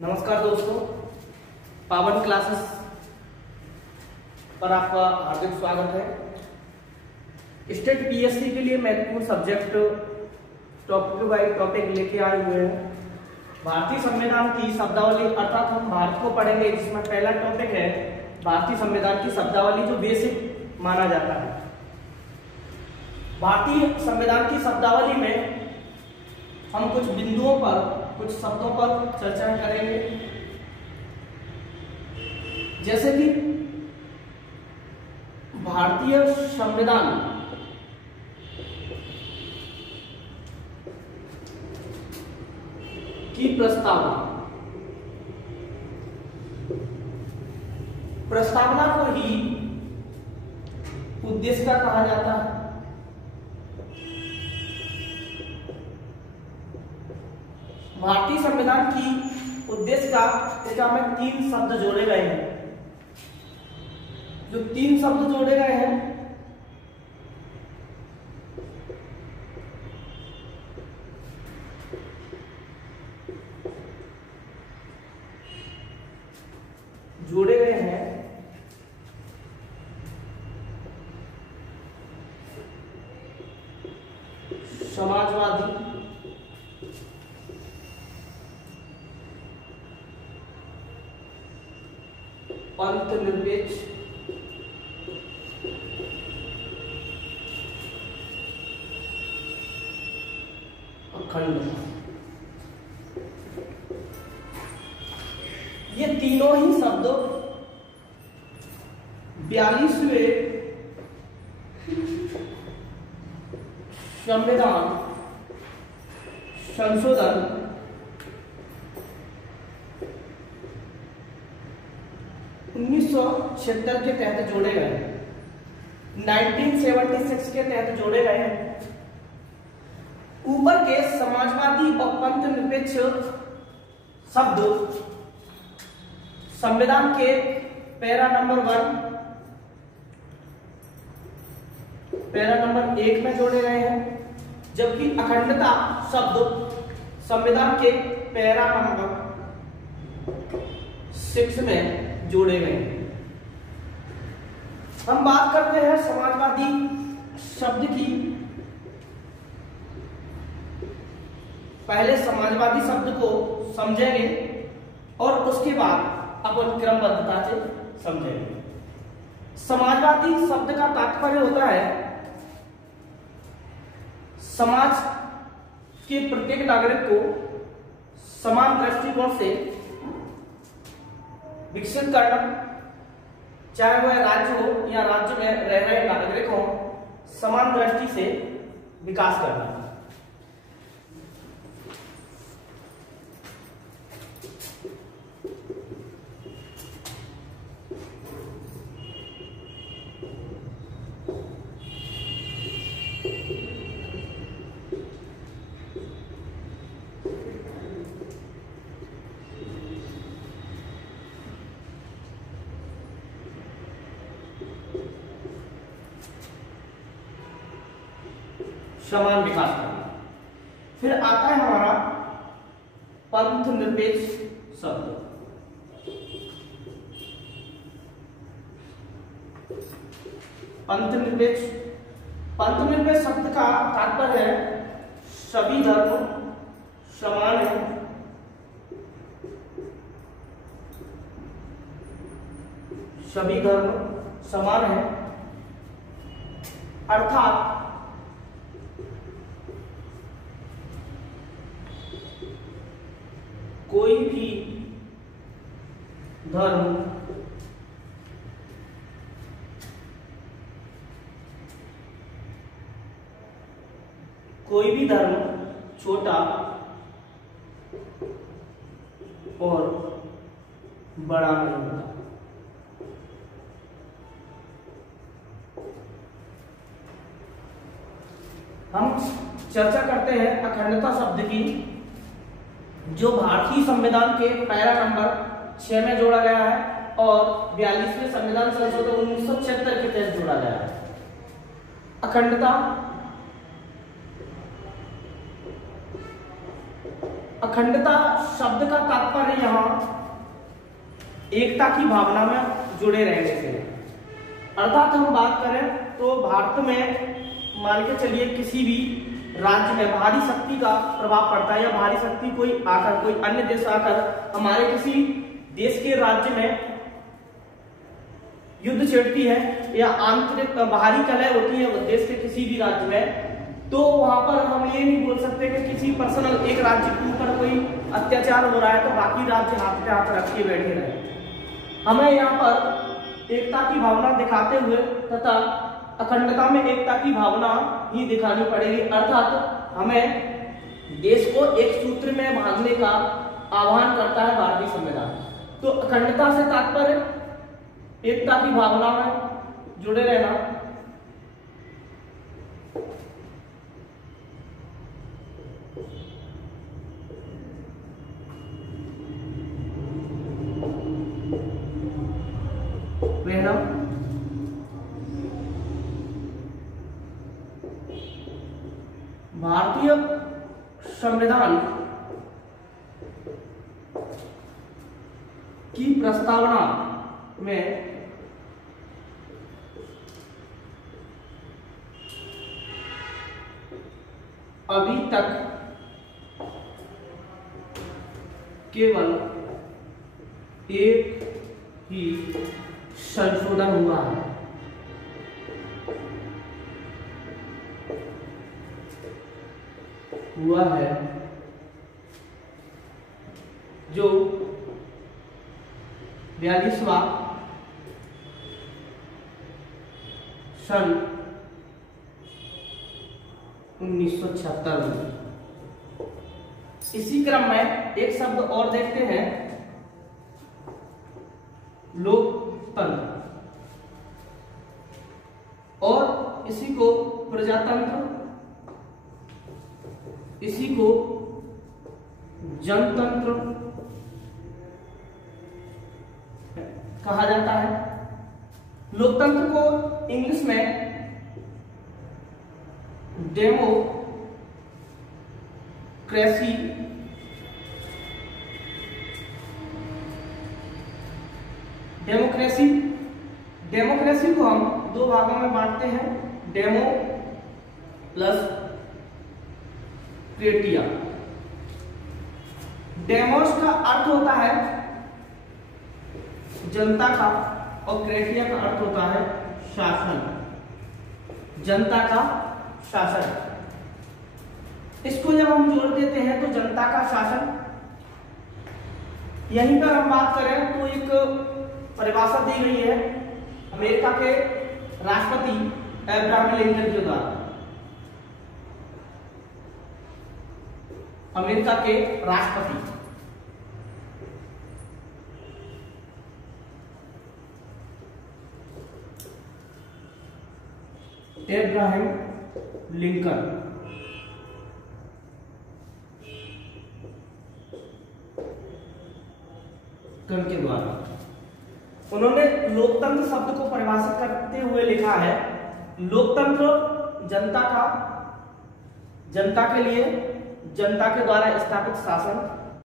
नमस्कार दोस्तों, पावन क्लासेस पर आपका हार्दिक स्वागत है। स्टेट पीएससी के लिए महत्वपूर्ण सब्जेक्ट टॉपिक बाय टॉपिक लेके आए हुए हैं। भारतीय संविधान की शब्दावली, अर्थात हम भारत को पढ़ेंगे, जिसमें पहला टॉपिक है भारतीय संविधान की शब्दावली, जो बेसिक माना जाता है। भारतीय संविधान की शब्दावली में हम कुछ बिंदुओं पर, कुछ शब्दों पर चर्चा करेंगे, जैसे कि भारतीय संविधान की प्रस्तावना को ही उद्देश्य का कहा जाता है। भारतीय संविधान की उद्देश्य का में 3 शब्द जोड़े गए हैं। जो 3 शब्द जोड़े गए हैं, समाजवादी, पंथ निरपेक्ष, अखंडता। ये तीनों ही शब्द 42वें संविधान संशोधन 1976 के तहत जोड़े गए, 1976 के तहत जोड़े गए हैं। ऊपर के समाजवादी और पंथ निरपेक्ष शब्द संविधान के पैरा नंबर 1 में जोड़े गए हैं, जबकि अखंडता शब्द संविधान के पैरा नंबर 6 में जोड़े गए। हम बात करते हैं समाजवादी शब्द की। पहले समाजवादी शब्द को समझेंगे और उसके बाद अपन क्रमबद्धता से समझेंगे। समाजवादी शब्द का तात्पर्य होता है समाज के प्रत्येक नागरिक को समान दृष्टिकोण से विकसित करना, चाहे वह राज्य हो या राज्य में रह रहे नागरिक हो, समान दृष्टि से विकास करना। समान विकास करना। फिर आता है हमारा पंथ निरपेक्ष शब्द। पंथ निरपेक्ष शब्द का तात्पर्य है सभी धर्म समान है, सभी धर्म समान है, अर्थात कोई भी धर्म छोटा और बड़ा नहीं होता। हम चर्चा करते हैं अखंडता शब्द की, जो भारतीय संविधान के पैरा नंबर 6 में जोड़ा गया है और 42वें संविधान संशोधन 1976 के तहत जोड़ा गया है। अखंडता अखंडता शब्द का तात्पर्य यहाँ एकता की भावना में जुड़े रहने से, अर्थात हम बात करें तो भारत में मान के चलिए किसी भी राज्य में भारी शक्ति का प्रभाव पड़ता है, या भारी शक्ति कोई आकर, कोई अन्य देश आकर हमारे किसी देश के राज्य में युद्ध छेड़ती है, या आंतरिक बाहरी कलह होती है उस देश के किसी भी राज्य में, तो वहां पर हम ये नहीं बोल सकते कि किसी पर्सनल एक राज्य के ऊपर कोई अत्याचार हो रहा है तो बाकी राज्य हाथ पे हाथ रख के बैठे रहे। हमें यहाँ पर एकता की भावना दिखाते हुए तथा अखंडता में एकता की भावना ही दिखानी पड़ेगी, अर्थात हमें देश को एक सूत्र में बांधने का आह्वान करता है भारतीय संविधान। तो अखंडता से तात्पर्य एकता की भावना में जुड़े रहना। भारतीय संविधान की प्रस्तावना में अभी तक केवल एक ही संशोधन हुआ है, जो 42वां सन 1976 में। इसी क्रम में एक शब्द और देखते हैं, लोकतंत्र, और इसी को प्रजातंत्र, इसी को जनतंत्र कहा जाता है। लोकतंत्र को इंग्लिश में डेमोक्रेसी, डेमोक्रेसी को हम दो भागों में बांटते हैं, डेमो प्लस क्रेटिया। डेमोस का अर्थ होता है जनता का, और क्रेटिया का अर्थ होता है शासन, जनता का शासन। इसको जब हम जोड़ देते हैं तो जनता का शासन, यहीं पर हम बात करें तो एक परिभाषा दी गई है अमेरिका के राष्ट्रपति अब्राहम लिंकन के द्वारा। अमेरिका के राष्ट्रपति अब्राहम लिंकन के द्वारा उन्होंने लोकतंत्र शब्द को परिभाषित करते हुए लिखा है, लोकतंत्र जनता के लिए जनता के द्वारा स्थापित शासन